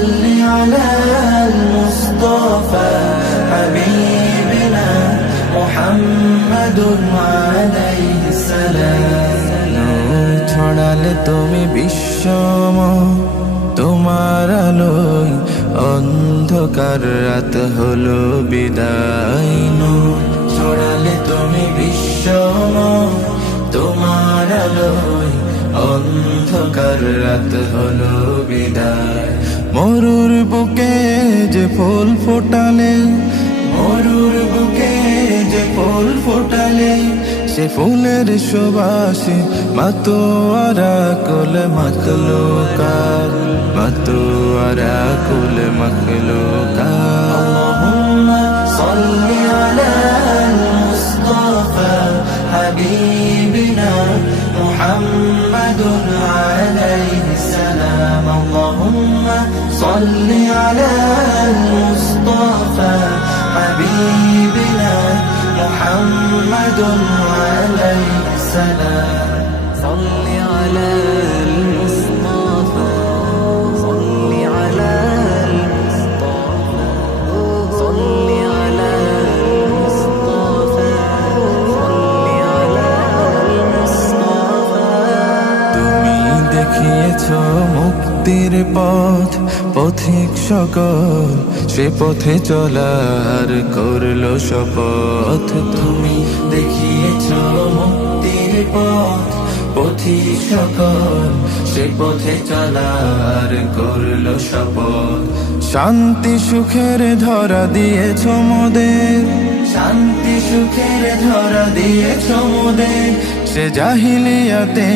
صل على المصطفى حبيبنا محمد عليه السلام ছড়ালে তুমি বিশ্বময় তোমার আলোয় অন্ধকার রাত হলো বিদায় ছড়ালে তুমি বিশ্বময় তোমার আলোয় অন্ধকার রাত হলো বিদায় মরুর বুকে যে ফুল ফোটালে মরুর বুকে যে ফুল ফোটালে সে ফুলের সুবাসে মাতোয়ারা কুল মখলুকাত মাতোয়ারা কুল মখলুকাত আল্লাহুম্মা সাল্লি আলা মুস্তাফা হাবিবিনা মুহাম্মাদুন আলাইহি সালাম আল্লাহুম্মা সাল্লি আলা মুস্তাফা হাবিবিনা محمد عليه السلام صل على المصطفى صل على المصطفى صل على المصطفى صل على المصطفى তুমি দেখিয়েছো মুক্তির পথ পথিক সকল সে পথে চলার করলো শপথ তুমি দেখিয়েছো মুক্তির পথ পথিক সকল সে পথে চলার করলো শপথ শান্তি সুখের ধরা দিয়েছো মোদের শান্তি সুখের ধরা দিয়েছো মোদের সে জাহিলিয়াতে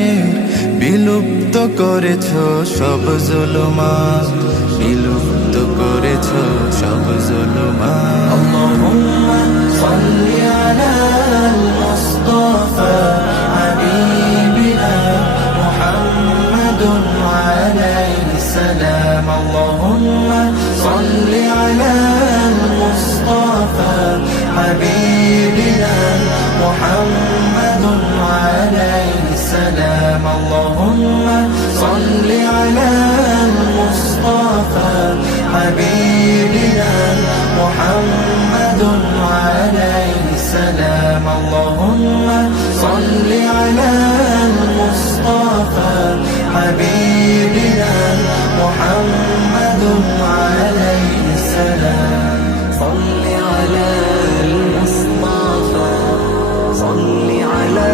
বিলুপ্ত করেছো সব জুলুমাত বিলুপ্ত করেছো সব জুলুমাত আল্লাহুম্মা সাল্লি আলা মুস্তাফা হাবিবিনা মুহাম্মাদুন আলাইহি সালাম আল্লাহুম্মা সাল্লি আলা মুস্তাফা হাবিবিনা মুহাম্মাদুন আলাইহি সালাম আল্লাহুম্মা সাল্লি আলা মুস্তাফা হাবিবিনা মুহাম্মাদুন আলাইহি সালাম আল্লাহুম্মা সাল্লি আলা মুস্তাফা হাবিবিনা মুহাম্মাদুন আলাইহি সালাম সাল্লি আলা মুস্তাফা সাল্লি আলা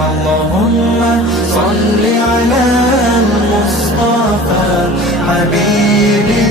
اللهم صل على المصطفى حبيبنا